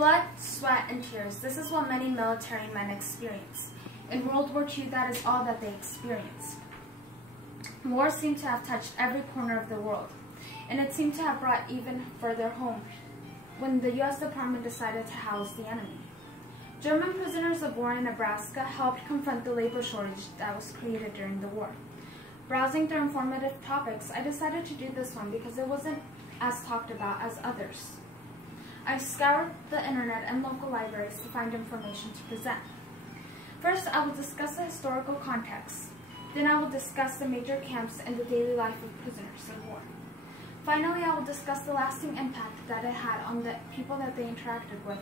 Blood, sweat, and tears. This is what many military men experience. In World War II, that is all that they experienced. War seemed to have touched every corner of the world, and it seemed to have brought even further home when the U.S. Department decided to house the enemy. German prisoners of war in Nebraska helped confront the labor shortage that was created during the war. Browsing through informative topics, I decided to do this one because it wasn't as talked about as others. I scoured the internet and local libraries to find information to present. First, I will discuss the historical context. Then I will discuss the major camps and the daily life of prisoners of war. Finally, I will discuss the lasting impact that it had on the people that they interacted with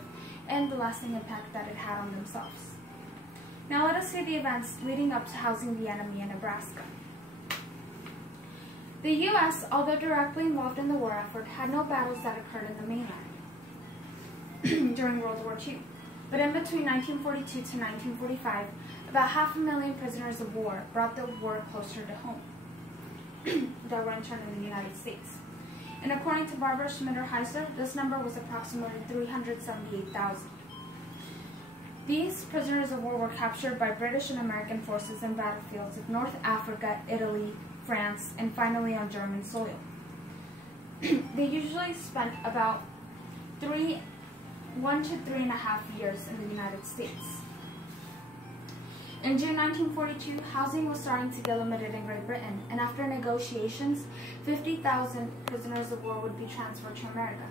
and the lasting impact that it had on themselves. Now let us see the events leading up to housing the enemy in Nebraska. The U.S., although directly involved in the war effort, had no battles that occurred in the mainland during World War II. But in between 1942 to 1945, about 500,000 prisoners of war brought the war closer to home that were interned in the United States. And according to Barbara Schmitter-Heiser, this number was approximately 378,000. These prisoners of war were captured by British and American forces in battlefields of North Africa, Italy, France, and finally on German soil. They usually spent about 1 to 3.5 years in the United States. In June 1942, housing was starting to get limited in Great Britain, and after negotiations, 50,000 prisoners of war would be transferred to America.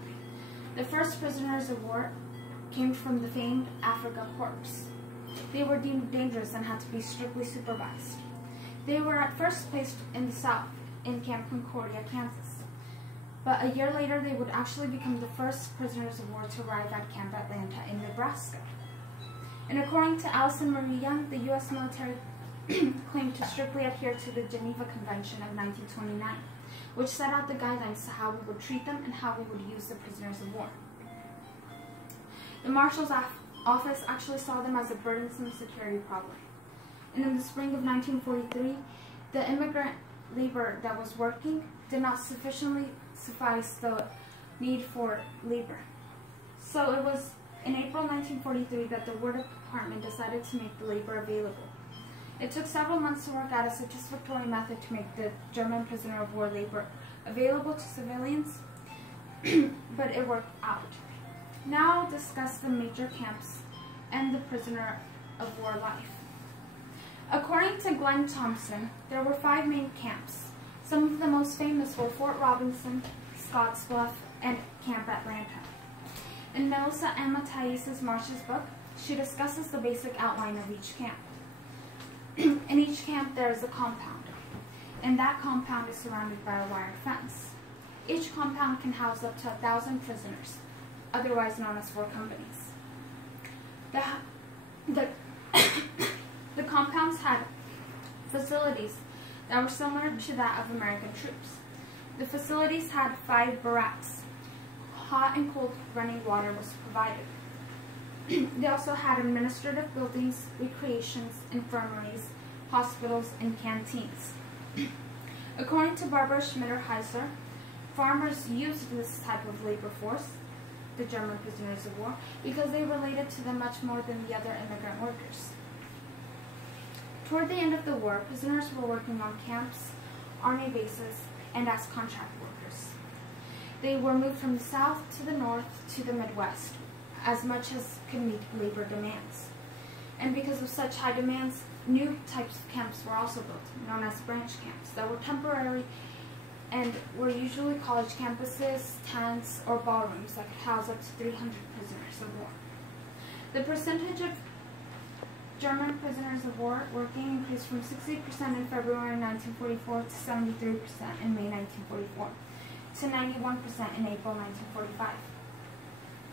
The first prisoners of war came from the famed Africa Corps. They were deemed dangerous and had to be strictly supervised. They were at first placed in the South, in Camp Concordia, Kansas. But a year later, they would actually become the first prisoners of war to arrive at Camp Atlanta in Nebraska. And according to Allison Marie Young, the U.S. military claimed to strictly adhere to the Geneva Convention of 1929, which set out the guidelines to how we would treat them and how we would use the prisoners of war. The Marshal's office actually saw them as a burdensome security problem. And in the spring of 1943, the immigrant labor that was working did not sufficiently suffice the need for labor. So it was in April 1943 that the War Department decided to make the labor available. It took several months to work out a satisfactory method to make the German prisoner of war labor available to civilians, but it worked out. Now I'll discuss the major camps and the prisoner of war life. According to Glenn Thompson, there were 5 main camps. Some of the most famous were Fort Robinson, Scottsbluff, and Camp Atlanta. In Melissa M. Mathias's Marsh's book, she discusses the basic outline of each camp. In each camp, there is a compound, and that compound is surrounded by a wire fence. Each compound can house up to 1,000 prisoners, otherwise known as 4 companies. The compounds had facilities that were similar to that of American troops. The facilities had 5 barracks. Hot and cold running water was provided. They also had administrative buildings, recreations, infirmaries, hospitals, and canteens. According to Barbara Schmitter-Heiser, farmers used this type of labor force, the German prisoners of war, because they related to them much more than the other immigrant workers. Toward the end of the war, prisoners were working on camps, army bases, and as contract workers. They were moved from the South to the North to the Midwest, as much as could meet labor demands. And because of such high demands, new types of camps were also built, known as branch camps, that were temporary and were usually college campuses, tents, or ballrooms that could house up to 300 prisoners of war. The percentage of German prisoners of war working increased from 60% in February 1944 to 73% in May 1944 to 91% in April 1945.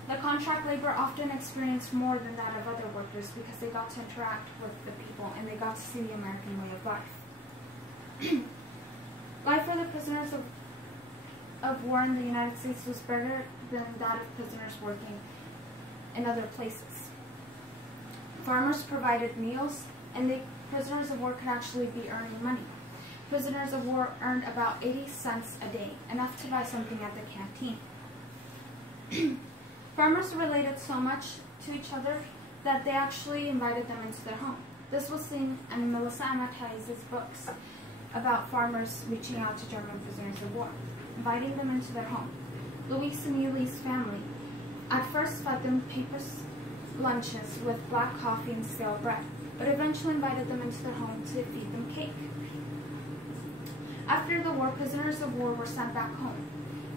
The contract labor often experienced more than that of other workers because they got to interact with the people and they got to see the American way of life. Life for the prisoners of war in the United States was better than that of prisoners working in other places. Farmers provided meals, and the prisoners of war could actually be earning money. Prisoners of war earned about 80 cents a day, enough to buy something at the canteen. Farmers related so much to each other that they actually invited them into their home. This was seen in Melissa Amatai's books about farmers reaching out to German prisoners of war, inviting them into their home. Louise and Yuli's family at first fed them paper lunches with black coffee and stale bread, but eventually invited them into their home to feed them cake. After the war, prisoners of war were sent back home,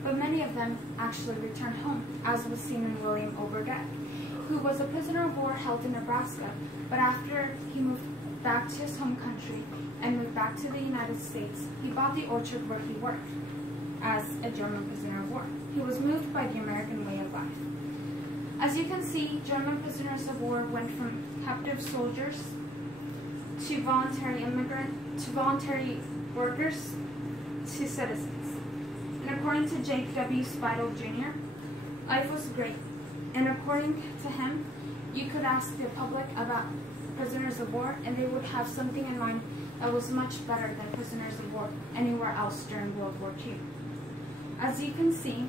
but many of them actually returned home, as was seen in William Obrecht, who was a prisoner of war held in Nebraska, but after he moved back to his home country and moved back to the United States, he bought the orchard where he worked as a German prisoner of war. He was moved by the American way of life. As you can see, German prisoners of war went from captive soldiers to voluntary workers to citizens. And according to Jake W. Speidel Jr., life was great. And according to him, you could ask the public about prisoners of war and they would have something in mind that was much better than prisoners of war anywhere else during World War II. As you can see,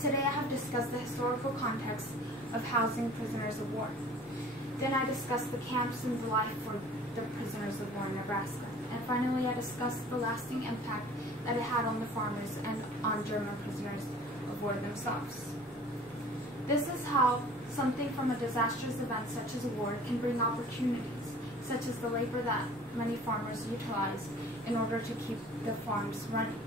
today I have discussed the historical context of housing prisoners of war. Then I discussed the camps and the life for the prisoners of war in Nebraska. And finally, I discussed the lasting impact that it had on the farmers and on German prisoners of war themselves. This is how something from a disastrous event such as a war can bring opportunities, such as the labor that many farmers utilize in order to keep the farms running.